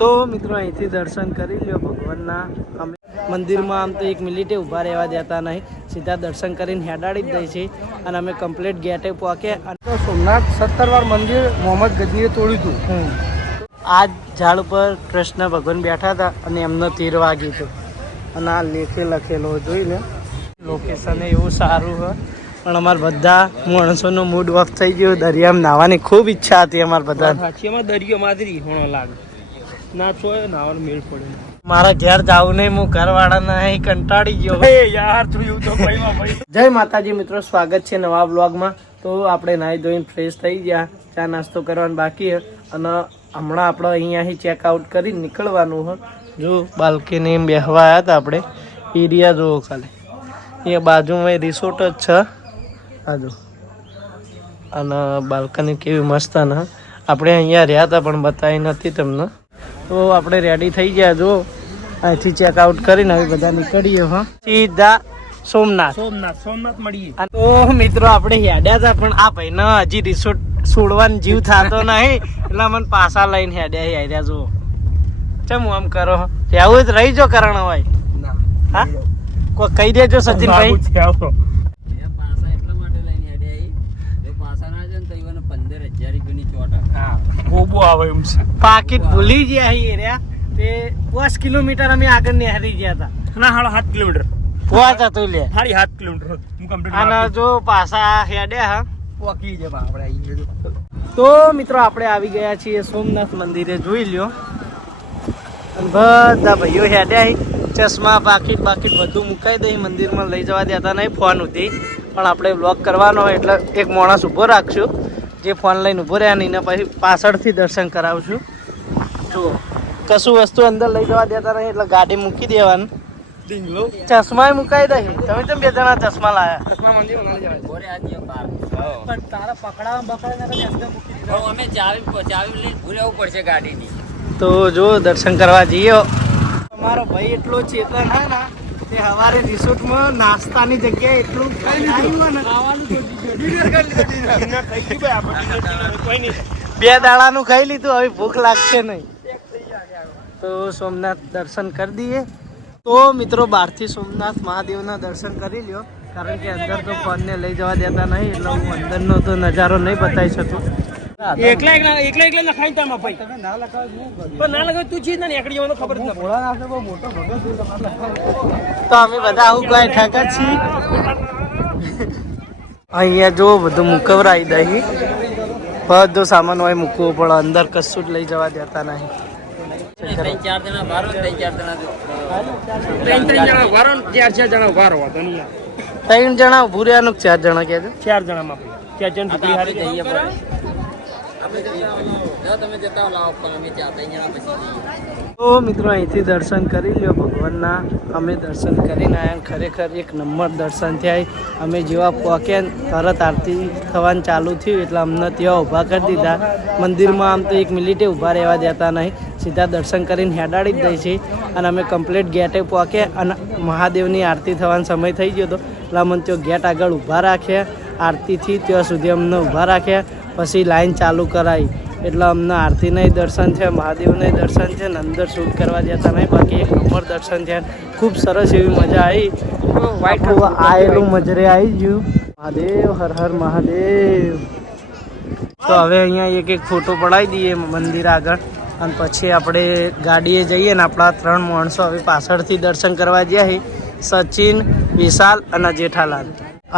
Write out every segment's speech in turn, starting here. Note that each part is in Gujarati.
તો મિત્રો અહીંથી દર્શન કરી લ્યો ભગવાનના. અમે મંદિરમાં આમ તો 1 મિનિટે ઊભા રહેવા દેતા નહીં, સીધા દર્શન કરીને હેડાડી જ દઈએ છીએ અને અમે કમ્પ્લીટ ગેટે પહોંચ્યા. અને સોમનાથ 17 વાર મંદિર મોહમ્મદ ગજનીએ તોડ્યું હતું. આ ઝાડ ઉપર કૃષ્ણ ભગવાન બેઠા હતા અને એમનો તીર વાગ્યું હતું અને આ લેખે લખેલો જોઈ લે. લોકેશન એવું સારું હોય પણ અમારા બધા માણસોનો મૂડ ઓફ થઈ ગયો. દરિયામાં નાહવાની ખૂબ ઈચ્છા હતી અમારા બધા. સાચીમાં દરિયો માદરી હોણો લાગે ના છોય નાવાનો મેળ પડે. મારા ઘેર જાવું નહીં, હું ઘરવાળા નહીં, કંટાળી ગયો યાર જોયું તો ભાઈ. જય માતાજી મિત્રો, સ્વાગત છે નવા બ્લોગમાં. તો આપણે નાહી ધોઈને ફ્રેશ થઈ ગયા, ચા નાસ્તો કરવાનો બાકી છે અને હમણાં આપણે અહીંયાથી ચેકઆઉટ કરી નીકળવાનું હોય. જો બાલ્કની બેહવા આવ્યા હતા આપણે, એરિયા જુઓ ખાલી, એ બાજુમાં રિસોર્ટ જ છે આ જો. અને બાલ્કની કેવી મસ્ત ને, આપણે અહીંયા રહ્યા હતા પણ બતાવી નથી તમને. તો આપણે રેડી થઈ ગયા, જો અહીંથી ચેકઆઉટ કરીને હવે બધા નીકળીએ હા સીધા સોમનાથ મળીએ. તો મિત્રો આપણે હેડ્યા હતા પણ આ ભાઈને હજી રિસોર્ટ છોડવાનો જીવ થતો નહીં એટલે મને પાછા લઈને હેડ્યા જુઓ. ચમ આમ કરો, આવું જ રહી જો કરણ હોય. હા કોઈ કહી દેજો સચિનભાઈ. પાકીટ ભૂલી ગયા તે 5 કિલોમીટર અમે આગળ નેહરી ગયા હતા. ના 7 કિલોમીટર પહોંચા તો લે 7 કિલોમીટર અને જો પાછા હેડ્યા હા પોકી જ આપણે. તો મિત્રો આપણે આવી ગયા છીએ સોમનાથ મંદિરે, જોઈ લ્યો. બધા ભાઈઓ હેડ્યા, ચશ્મા બાકીટ બધું મુકાઈ દઈ, મંદિરમાં લઈ જવા દેતા નહીં ફોન ઉધી. પણ આપણે બ્લોગ કરવાનો હોય એટલે એક માણસ ઊભો રાખશું, જે ફોન લઈને ઊભો રહ્યા નહીં, પછી પાછળથી દર્શન કરાવશું. જુઓ કશું વસ્તુ અંદર લઈ જવા દેતા નહીં એટલે ગાડી મૂકી દેવાનું. ચશ્મા મુકાઈ દે. તમે તો 2 જણા ચશ્મા લાયા. ચશ્મા મંદિર લઈ જવાય પણ તારા પકડાવા અમે ચાવી લઈને ભૂલેવું પડશે ગાડીની. તો જો દર્શન કરવા જઈએ. અમારો ભાઈ એટલો ચેતન હે ને, તે સવારે રિસોર્ટમાં નાસ્તાની જગ્યાએ એટલું ખાવાનું 2 દાડાનું ખાઈ લીધું, હવે ભૂખ લાગશે નહીં. તો સોમનાથ દર્શન કરી દઈએ. તો મિત્રો બહારથી સોમનાથ મહાદેવના દર્શન કરી લ્યો, કારણ કે અંદર તો ફોનને લઈ જવા દેતા નહીં એટલે હું અંદરનો તો નજારો નહીં બતાવી શકું. એકલા લખાઈ તા ભાઈ તમે ના લખાવ પણ ના લખાવ તું ચીજ ના નીકળી જવાનો ખબર જ નથી. ભોળા નાખે બહુ મોટો ભગત તો અમે બધા આવું કોઈ ઠાકા છીએ. અહીંયા જો બધું મુકવરાઈ દઈ, બધો સામાન હોય મૂકવો પડે, અંદર કશું જ લઈ જવા દેતા નહીં. 3 જણા વારો 3 જણા 4 જણા વારો હતો નહીં. 3 જણા ઉભું રહ્યાનું 4 જણા કહેજો. 4 જણામાં 4 જણ ટુકડી હારી જઈએ તમે જતા લાવો પણ અમે 3 જણા પછી જઈએ. તો મિત્રો અહીંથી દર્શન કરી લ્યો ભગવાનના. અમે દર્શન કરીને આવ્યા, ખરેખર એક નંબર દર્શન થયા. અમે જેવા પહોંચ્યા તરત આરતી થવાનું ચાલુ થયું એટલે અમને ત્યાં ઊભા કરી દીધા. મંદિરમાં આમ તો 1 મિનિટે ઊભા રહેવા દેતા નહીં, સીધા દર્શન કરીને હેડાડી જ દઈએ છીએ. અને અમે કમ્પ્લીટ ગેટે પહોંચ્યા અને મહાદેવની આરતી થવાનો સમય થઈ ગયો હતો એટલે અમને ત્યાં ગેટ આગળ ઊભા રાખ્યા. આરતીથી ત્યાં સુધી અમને ઊભા રાખ્યા, પછી લાઈન ચાલુ કરાવી એટલે અમને આરતી નહીં દર્શન છે, મહાદેવના દર્શન છે ને અંદર શૂટ કરવા જતા નહીં. બાકી એક નંબર દર્શન છે, ખૂબ સરસ એવી મજા આવી. વાઈટ આવેલું મજરે આવી ગયું. મહાદેવ હર હર મહાદેવ. તો હવે અહીંયા એક ફોટો પડાવી દઈએ મંદિર આગળ અને પછી આપણે ગાડીએ જઈએ ને. આપણા 3 માણસો હવે પાછળથી દર્શન કરવા ગયા, સચિન, વિશાલ અને જેઠાલાલ.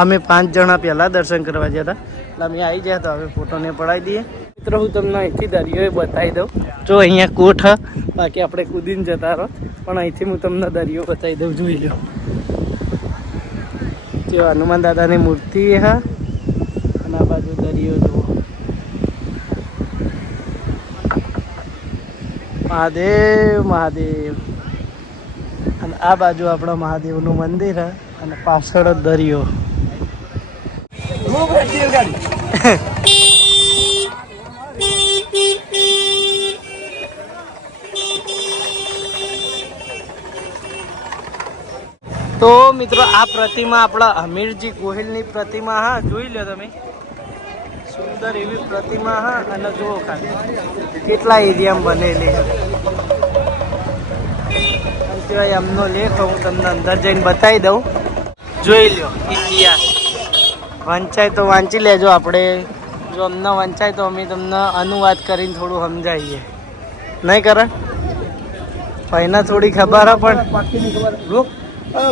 અમે 5 જણા પહેલાં દર્શન કરવા ગયા હતા એટલે અમે આવી ગયા. તો હવે ફોટોને પડાવી દઈએ. મિત્રો હું તમને અહીંથી દરિયો બતાવી દઉં. જો અહીંયા કોઠ, બાકી આપણે કૂદીને જતા રહો, પણ અહીંથી હું તમને દરિયો બતાવી દઉં. જોઈ લો, ત્યાં હનુમાન દાદાની મૂર્તિ હા અને આ બાજુ દરિયો જુઓ. મહાદેવ મહાદેવ. અને આ બાજુ આપણા મહાદેવનું મંદિર હે અને પાછળ જ દરિયો. તો મિત્રો આ પ્રતિમા આપણા હમીરજી ગોહિલની પ્રતિમા હા, જોઈ લો તમે. સુંદર એવી પ્રતિમા હા. અને જુઓ ખાલી કેટલા એરિયામાં બનેલી છે. સિવાય એમનો લેખ હું તમને અંદર જઈને બતાવી દઉં. જોઈ લો ઇતિહાસ વંચાય તો વાંચી લેજો. આપણે જો અમને વંચાય તો અમે તમને અનુવાદ કરીને થોડું સમજાવીએ, નહીં કરે ભાઈને થોડી ખબર હે પણ પાકી નહીં ખબર.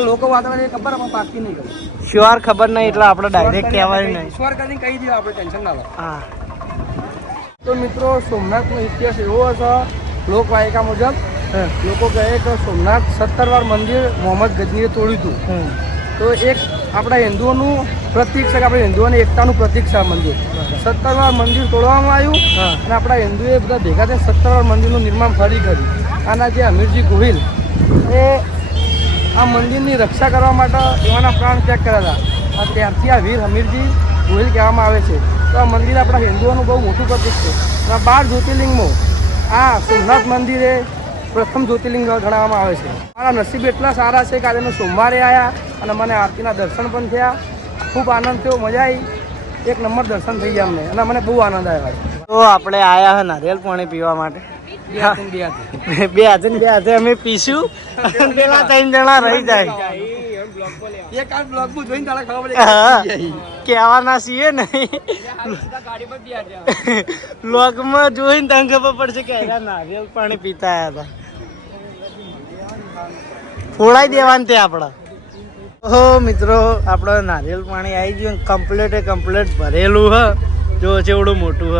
લોકો વાતાવરણ ખબર પણ પાકી નહીં ખબર. શ્યોર ખબર નહીં એટલે આપણે ડાયરેક્ટ કહેવાય નહીં. ઈશ્વર કરીને કહી દઈએ આપણે, ટેન્શન ના લો. હા તો મિત્રો સોમનાથનો ઇતિહાસ એવો હશે લોકવાયકા મુજબ. લોકો કહે કે સોમનાથ 17 વાર મંદિર મોહમ્મદ ગજનીએ તોડ્યું હતું. તો એક આપણા હિન્દુઓનું પ્રતીક છે કે આપણે હિન્દુઓની એકતાનું પ્રતીક છે આ મંદિર. 17 વાર મંદિર તોડવામાં આવ્યું અને આપણા હિન્દુએ બધા ભેગા થઈને 17 વાર મંદિરનું નિર્માણ ફરી કર્યું. આના જે હમીરજી ગોહિલ એ આ મંદિરની રક્ષા કરવા માટે એવાના પ્રાણ ત્યાગ કર્યા હતા. ત્યારથી આ વીર હમીરજી ગોહિલ કહેવામાં આવે છે. તો આ મંદિર આપણા હિન્દુઓનું બહુ મોટું પ્રતીક છે. અને 12 જ્યોતિર્લિંગમાં આ સોમનાથ મંદિર એ પ્રથમ જ્યોતિર્લિંગ ગણાવવામાં આવે છે. મારા નસીબ એટલા સારા છે કે આજે મેં સોમવારે આવ્યા અને મને આરતીના દર્શન પણ થયા. ખૂબ આનંદ થયો, મજા આવી. એક નંબર દર્શન થઈ ગયા અમને અને મને બહુ આનંદ આવ્યો. તો આપણે આયા હે નારિયેલ પાણી પીવા માટે. બે હાથે અમે પીશું. પેલા 3 જણા રહી જાય. એક આ બ્લોગ જોઈને તારા ખબર કહેવાના છીએ નહીં, બ્લોગમાં જોઈને તને ખબર પડશે કે એના નારિયેલ પાણી પીતા આવ્યા હતા. ફોડાઈ દેવાનું તે આપણા. ઓહો મિત્રો, આપણે નારિયેલ પાણી આવી ગયું કમ્પ્લેટ ભરેલું હ. જો ચેવડું મોટું હ.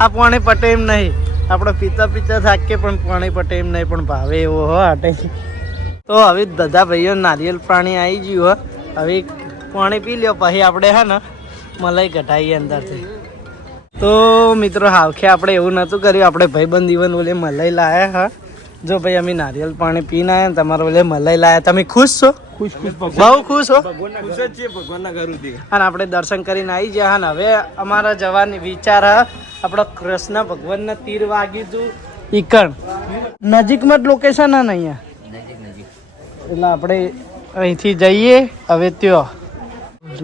આ પાણી પટે એમ નહીં. આપણે પીતા થાકીએ પણ પાણી પટે એમ નહીં, પણ ભાવે એવો હો આટે. તો હવે બધા ભાઈઓ નારિયેલ પાણી આવી ગયું હે. હવે પાણી પી લ્યો પછી આપણે હે ને મલાઈ કઢાઈએ અંદરથી. તો મિત્રો હાવખે આપણે એવું નહોતું કર્યું. આપણે ભાઈબંધ ઇવન ઓલે મલાઈ લાયા હા. જો ભાઈ અમે નારિયેલ પાણી પીને આવ્યા, તમારે ઓલે મલાઈ લાયા. તમે ખુશ છો? ખુશ બહુ ખુશ હો. ખુશ જ છીએ ભગવાનના ઘર સુધી. અને આપણે દર્શન કરીને આવી ગયા હા. ને હવે અમારા જવાની વિચાર હ આપણો કૃષ્ણ ભગવાનના તીર વાગ્યું હતું ઈકણ નજીકમાં જ લોકેશન હે ને અહીંયા. એટલે આપણે અહીંથી જઈએ. હવે ત્યો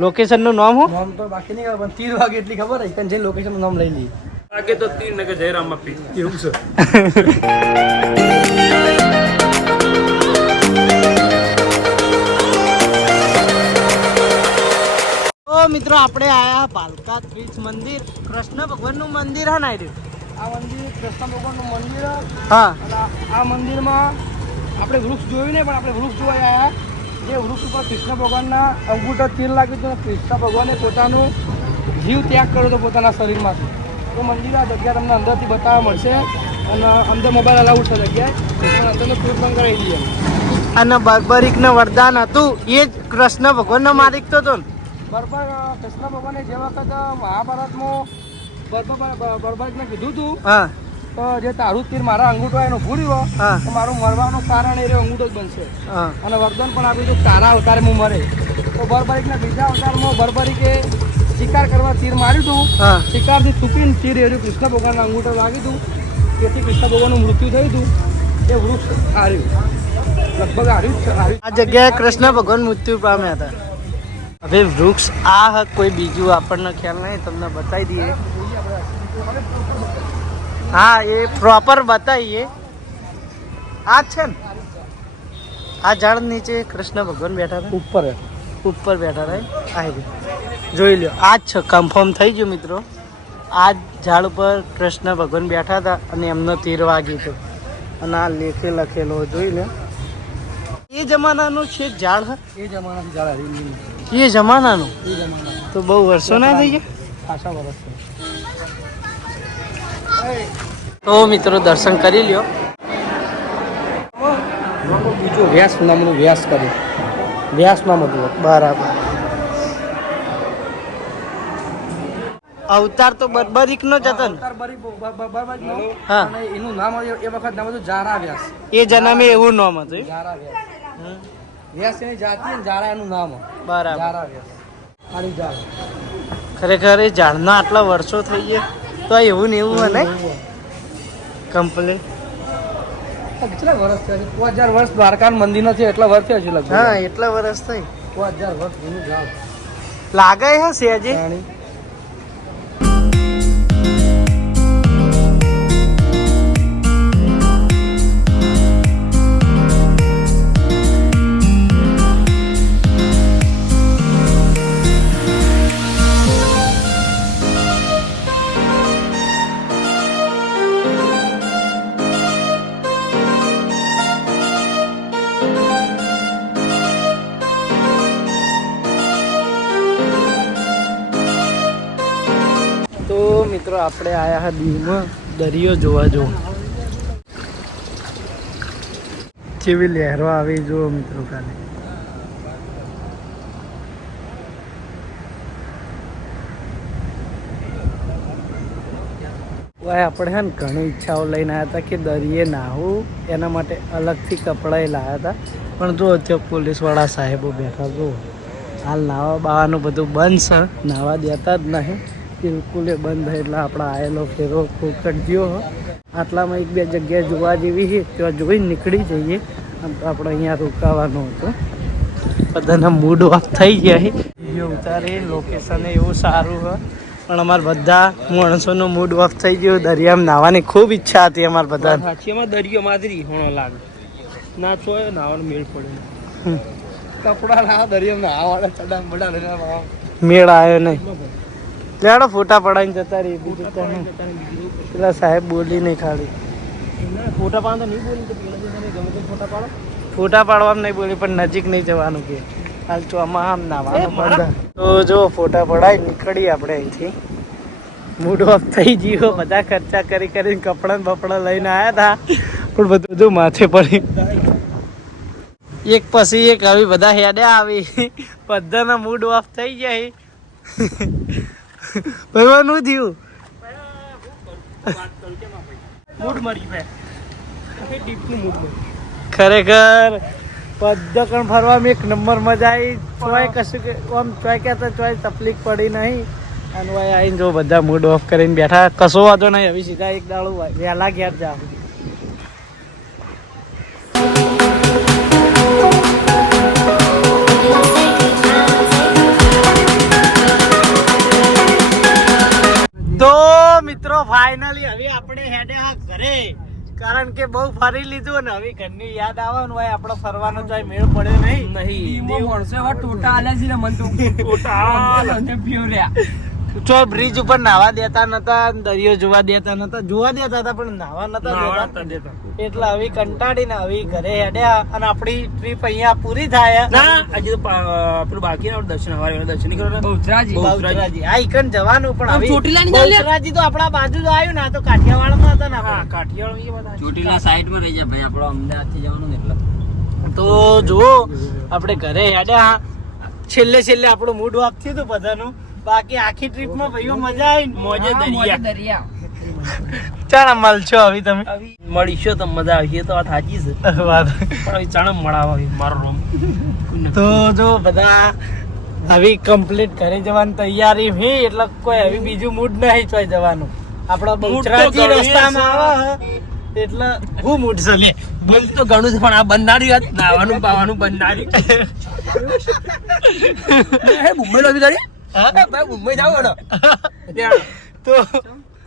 લોકેશનનું નામ હું નામ તો બાકી નહીં ખબર, પણ 3 વાગે એટલી ખબર છે. ત્યાં જઈને લોકેશનનું નામ લઈ લઈએ. આગે તો 3 નગર જયરામ આપી એવું છે. તો મિત્રો આપણે આયા ભાલકા ત્રીજ મંદિર. કૃષ્ણ ભગવાનનું મંદિર હે ને આ મંદિર કૃષ્ણ ભગવાનનું મંદિર. હા. અને આ મંદિરમાં આપણે વૃક્ષ જોયું નહીં, પણ આપણે વૃક્ષ જોવા આવ્યા. જે વૃક્ષ ઉપર કૃષ્ણ ભગવાનના અંગૂઠા તીર લાગ્યું હતું. કૃષ્ણ ભગવાને પોતાનું જીવ ત્યાગ કર્યો હતો પોતાના શરીરમાંથી. તો મંદિર આ જગ્યા તમને અંદરથી બતાવવા મળશે. અને અંદર મોબાઈલ અલાઉડ છે જગ્યાએ, અંદરનો ટૂર પણ કરાવી દઈએ. અને બર્બરિકનું વરદાન હતું એ જ કૃષ્ણ ભગવાનનો માલિક તો હતો ને. બરાબર. કૃષ્ણ ભગવાને જે વખત મહાભારતમાં બર્બરિકને કીધું હતું હા તો જે તારું તીર મારા અંગૂઠો એનો ભૂલ્યો હા. તો મારું મરવાનું કારણ એ અંગૂઠો જ બનશે. હા. અને વરદાન પણ આપ્યું હતું તારા અવતારે હું મરે. તો બર્બરિકના બીજા અવતારમાં બર્બરિકે શિકાર કરવા તીર માર્યું હતું. હા. શિકારથી ચૂકીને તીર એર્યું કૃષ્ણ ભગવાનના અંગૂઠો લાગ્યું હતું. તેથી કૃષ્ણ ભગવાનનું મૃત્યુ થયું હતું. એ વૃક્ષ હાર્યું, લગભગ હાર્યું. આ જગ્યાએ કૃષ્ણ ભગવાન મૃત્યુ પામ્યા હતા. હવે વૃક્ષ આ હક કોઈ બીજું આપણને ખ્યાલ નહીં, તમને બતાવી દઈએ. હા એ પ્રોપર બતાવીએ. આ જ છે ને, આ ઝાડ નીચે કૃષ્ણ ભગવાન બેઠા હતા. ઉપર બેઠા હતા. આ જોઈ લો, આ જ છે. કન્ફર્મ થઈ ગયું મિત્રો. આ જ ઝાડ ઉપર કૃષ્ણ ભગવાન બેઠા હતા અને એમનો તીર વાગ્યું હતું. અને આ લેખે લખેલો જોઈ લો. એ જમાનાનું છે ઝાડ હે. એ જમાનાથી ઝાડ હારી. એ જમાનાનું એ જમાના તો બહુ વર્ષો ના થઈ ગયા. ખાસા વર્ષ છે. તો મિત્રો દર્શન કરી લ્યો. બીજું વ્યાસ નામનું વ્યાસ કર્યું. વ્યાસ નામ હતું. બરાબર. અવતાર તો બર્બરિક નો જ હતો ને. હા. અને એનું નામ એ વખત નામ હતું જારા વ્યાસ. એ જન્મે એવું નામ હતું. જારા વ્યાસ. વ્યાસ એની જાતિ અને જારા એનું નામ. બરાબર. જારા વ્યાસ. આની ઝાડ. ખરેખર એ ઝાડના આટલા વર્ષો થઈ ગયા તો આ એવું ને એવું ને કમ્પ્લીટ. કેટલા વર્ષ થયા? 5000 વર્ષ દ્વારકા મંદિર નથી એટલા વર્ષ થયા છે લગભગ. હા એટલા વર્ષ થઈ. 5000 વર્ષ જૂનું ઝાડ લાગે હશે હજી. જાણી. મિત્રો આપણે આયા હા દીવમાં દરિયો જોવા જો કેવી લહેરો આવી જુઓ મિત્રો કાલે. આપણે હે ને ઘણી ઈચ્છાઓ લઈને આવ્યા હતા કે દરિયે નાહવું, એના માટે અલગથી કપડાં લાવ્યા હતા. પણ જો અત્યારે પોલીસવાળા સાહેબો બેઠા જો હાલ નાવા બાવાનું બધું બંધ છે, નાવા દેતા જ નહીં, બિલકુલ એ બંધ. એટલે આપણે આવેલો ફેરો ફોકટ ગયો. આટલામાં એક બે જગ્યાએ જોવા જેવી છે, ત્યાં જોઈ નીકળી જઈએ. આમ તો આપણે અહીંયા રોકાવાનું હતું. બધાના મૂડ ઓફ થઈ ગયા છે. વિડીયો ઉતારી લોકેશન એવું સારું છે, પણ અમારા બધા માણસોનો મૂડ ઓફ થઈ ગયો. દરિયામાં નાહવાની ખૂબ ઈચ્છા હતી અમારા બધા. સાચીમાં દરિયો માદરી હોણો લાગે ના ચોય નાવાનો મેળ પડે. કપડા ના દરિયામાં નાવાળા ચડા બડા મેળ આવ્યો નહીં. લેડો ફોટા પડાવીને જતા રહી. બીજું પેલા સાહેબ બોલી નહીં ખાલી ફોટા પાડતા નહીં બોલી તો પેલા ગમે તે ફોટા પાડો. ફોટા પાડવામાં નહીં બોલી, પણ નજીક નહીં જવાનું કે હાલ ચોમાં આમ નાવાનું બધા. તો જો ફોટા પડાવી નીકળી આપણે અહીંથી. મૂડ ઓફ થઈ ગયો. બધા ખર્ચા કરી કરીને કપડાં બપડા લઈને આવ્યા હતા, પણ બધું માથે પડી. એક પછી એક આવી બધા હેડ્યા આવી, બધાના મૂડ ઓફ થઈ જાય. ભરવાનું થયું મૂડ મરી ભાઈ ડીપનું મૂડ મરી. ખરેખર બધા કણ ફરવામાં એક નંબર મજા આવી. ચોય કશું કે આમ ચોય કહેતા ચોય તકલીફ પડી નહીં. અને આવીને જો બધા મૂડ ઓફ કરીને બેઠા. કશો વાંધો નહીં, હવે સીધા એક દાડું વહેલા ઘેર જાવ. તો મિત્રો ફાઇનલી હવે આપણે હેડે હા ઘરે, કારણ કે બહુ ફરી લીધું ને હવે ઘરની યાદ આવવાનું હોય. આપણે ફરવાનો તો મેળ પડ્યો નહીં. ટોટા આલ્યા છે મન તો ટોટા ચો બ્રિજ ઉપર નાવા દેતા નતા, દરિયો જોવા દેતા નતા. જોવા દેતા હતા પણ નાવા નતા દેતા. એટલે હવે કંટાળીને હવે ઘરે હેડ્યા અને આપણી ટ્રીપ અહીંયા પૂરી થાય. ના હજી તો પેલું બાકી ના દર્શન હવારે દર્શન નહીં કરવા. બહુચરાજી આ ઈકન જવાનું, પણ હવે ચોટીલા ની ચાલ્યા. બહુચરાજી તો આપણા બાજુ જ આવ્યું ને, આ તો કાઠિયાવાડમાં હતા ને. હા કાઠિયાવાડ ચોટીલા સાઈડમાં રહી જાય ભાઈ, આપણો અમદાવાદથી જવાનું ને એટલે. તો જુઓ આપણે ઘરે હેડ્યા. છેલ્લે આપણું મૂડ ઓફ થયું હતું બધાનું. બાકી આખી ટ્રીપમાં ભાઈઓ મજા આવી. મોજે દરિયા ચાણા મળશો હવે તમે મળીશો તો મજા આવી. તો વાત સાચી છે, વાત. પણ હવે ચાણા મળાવા મારો રોમ. તો જો બધા હવે કમ્પ્લીટ ઘરે જવાની તૈયારી છે. એટલે કોઈ હવે બીજું મૂડ નહીં ચોય જવાનું. આપણા બહુચરાજી રસ્તામાં આવે એટલે હું મૂડ છે લે. બોલ તો ઘણું છે, પણ આ બંધારી વાત નાવાનું પાવાનું બંધારી. મુંબઈ લોબી કરી મુંબઈ જાવ તો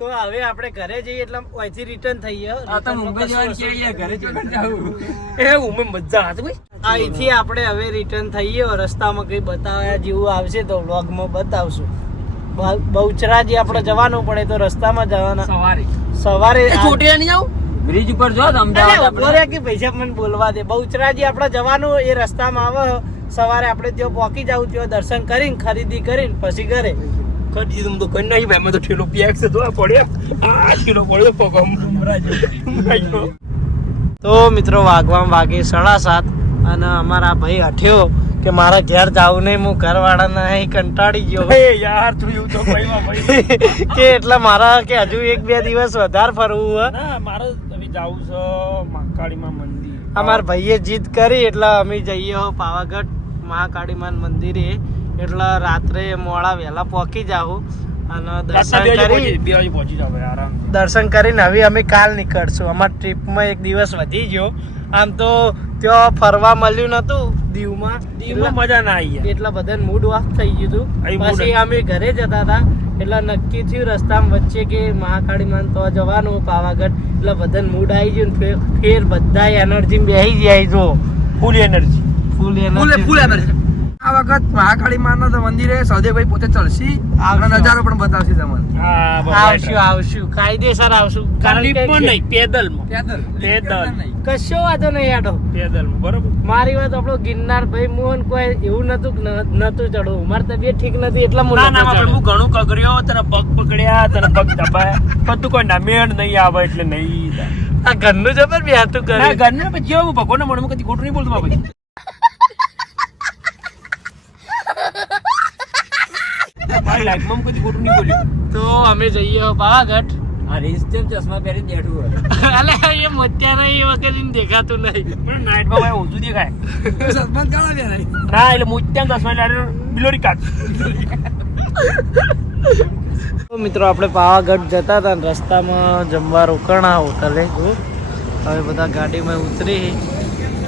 હવે આપણે ઘરે જઈએ એટલે અહીંથી રિટર્ન થઈએ. મુંબઈ જવાનું ઘરે એ મુંબઈ મજા આવે ભાઈ. અહીંથી આપણે હવે રિટર્ન થઈએ. રસ્તામાં કઈ બતાવ્યા જેવું આવશે તો વ્લોગમાં બતાવશું. બહુચરાજી આપણે જવાનું પડે તો રસ્તામાં જવાના. સવારે ચોટીલા નહીં જાવ બ્રિજ ઉપર જો તો અમદાવાદ કે પૈસા મને બોલવા દે. બહુચરાજી આપણે જવાનું એ રસ્તામાં આવે. સવારે આપણે ત્યાં પહોંચી જવું, ત્યાં દર્શન કરીને ખરીદી કરીને પછી ઘરે. ખરીદી તો કઈ નહીં ભાઈ, મેં તો ઠેલો પેક છે તો પડ્યો. આ ઠેલો પડ્યો પગમ. તો મિત્રો વાગવામાં વાગે 7:30 અને અમારા ભાઈ હઠ્યો કે મારા ઘેર જાવું નહીં, હું ઘરવાળા નહીં કંટાળી ગયો. યાર તું એવું તો ભાઈ કે એટલે મારા કે હજુ 1-2 દિવસ વધારે ફરવું. ના મારે હવે જાવું છે મહાકાળીમાં મંદિર. અમારા ભાઈએ જીદ કરી એટલે અમે જઈએ પાવાગઢ મહાકાળીમાન મંદિરે. એટલે રાત્રે મોડા વહેલા પહોંચી જાઉં અને દર્શન કરીને હવે અમે કાલ નીકળશું. અમારા ટ્રીપમાં એક દિવસ વધી ગયો. આમ તો ત્યાં ફરવા મળ્યું નતું દીવમાં મજા ના આવી. એટલે બધાને મૂડ ઓફ થઈ ગયું હતું. પછી અમે ઘરે જતા હતા એટલે નક્કી થયું રસ્તામાં વચ્ચે કે મહાકાળીમાન તો જવાનું પાવાગઢ. એટલે બધાને મૂડ આવી ગયું. ફેર બધા એનર્જી બેસી જાય. જો ફૂલ એનર્જી ફૂલ એનર્જી. આવે વખત મહાકાળી માના તો મંદિરે સૌદેવભાઈ પોતે ચલશી આગળ નજારો પણ બતાવશે તમને. આવશું કાયદેસર આવશું કારણ કે પેદલ કશો વાંધો નહીં આડો બરોબર. મારી વાત આપણો ગિરનાર ભાઈ મોહન કોઈ એવું નતું ચડવું મારી તબિયત ઠીક નથી એટલા ના ના બાપા, હું ઘણું કગર્યો, તને પગ પકડ્યા, તને પગ દબાયા, પણ તું કોઈ નામેણ નહીં આવે એટલે નહીં. આ ઘરનું જબર બી હાથું ના, કરે ઘરને પછી હું ભગવાનના મોઢામાં કદી ખોટું નહીં બોલતો બાપા. મારી લાઈફમાં કદી ખોટું નહીં બોલ્યું. તો અમે જઈએ પાવાગઢ આ રેસ્ટેમ ચશ્મા પહેરીને બેઠું હોય. અલે એ મોત્યા નહીં એ વખત દેખાતું નહીં પણ નાઇટમાં ભાઈ ઓછું દેખાય. સસ્પેન્સ કાઢા ગયા નહીં. ના એટલે મોત્યા દસમા લાડે બિલોરી કાઢ. તો મિત્રો આપણે પાવાગઢ જતા હતા ને રસ્તામાં જમવા રોકાણા હોટલે. હવે બધા ગાડીમાં ઉતરી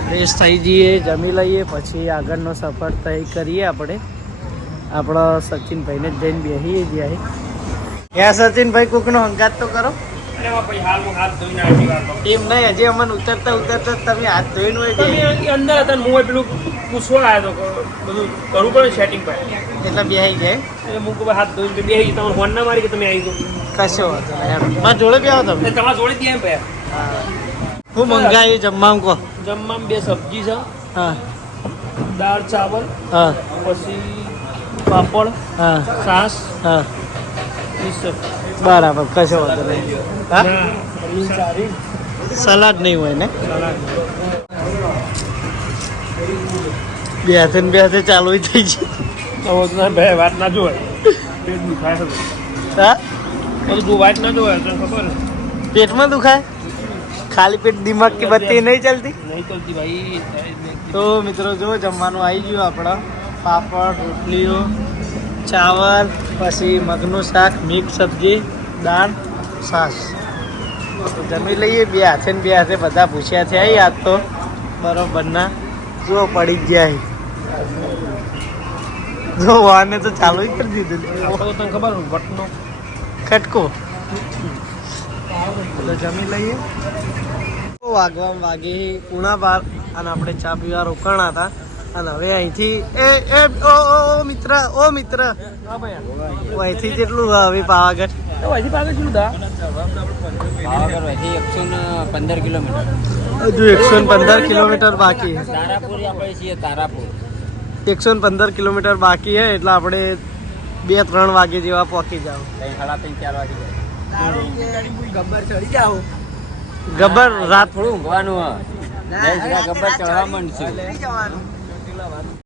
ફ્રેશ થઈ જઈએ, જમી લઈએ, પછી આગળનો સફર તય કરીએ. આપણા સચિનભાઈને જ જઈને બેસીએ જ્યાં સચિનભાઈ કોકનો હંગાત તો કરો. અરે બાપા, હાલ હું હાથ ધોઈને આવી વારમાં. એમ નહીં, હજી અમને ઉતરતા તમે હાથ ધોઈને હોય તમે અંદર હતા ને હું પેલું પૂછવા આવ્યો હતો કે બધું કરવું પડે સેટિંગ પર. એટલે બેસી જાય. એટલે હું કહું હાથ ધોઈને બેસી તમે ફોન ના મારી કે તમે આવી જાઓ. કશો વાંધો નહીં. મારા જોડે બી આવો તમે. તમારા જોડે ત્યાં ભાઈ હું મંગાવી જમવામાં કહો. જમવામાં 2 સબ્જી છે, હા દાળ ચાવલ, હા પછી પાપડ, હા છાશ, હા મિક્સર. બરાબર, કશો વાંધો નહીં. હા સારી સલાડ નહીં હોય ને? બે હાથે ચાલુ થઈ જાય. ભાઈ વાત ના જોવાય, પેટ દુખાય છે. હા બધું જો વાત ના જોવાય તો ખબર પેટમાં દુખાય? ખાલી પેટ દિમાગ की બત્તી નહીં ચાલતી? નહીં ચલતી ભાઈ. તો મિત્રો જો જમવાનું આવી ગયું આપણા. પાપડ, રોટલીઓ, ચાવલ, પછી મગનું શાક, મિક્સ સબ્જી, દાળ, છાશ. તો જમી લઈએ. બે હાથે બધા પૂછ્યા છે. યાદ તો બરોબરના જો પડી જ જાય. જો વાને તો ચાલુ જ કરી દીધું. તને ખબર વટનો ખટકો. એટલે જમી લઈએ. વાગી 12:15 અને આપણે ચા પીવા રોકાણા હતા. અને હવે અહીંથી મિત્ર અહીંથી કેટલું હવે પાવાગઢ? હજી પાછળ શું હતા? પાવાગઢ વધી 115 કિલોમીટર. હજુ 115 કિલોમીટર બાકી. તારાપુર આપણે છીએ, તારાપુર. 115 કિલોમીટર બાકી હે એટલે આપણે 2-3 વાગે જેવા પહોંચી જાવ. 3-4 વાગે ગબ્બર ચડી જાઓ. ગબ્બર રાત થોડું ઊંઘવાનું. ગબ્બર ચડવા માંડશે.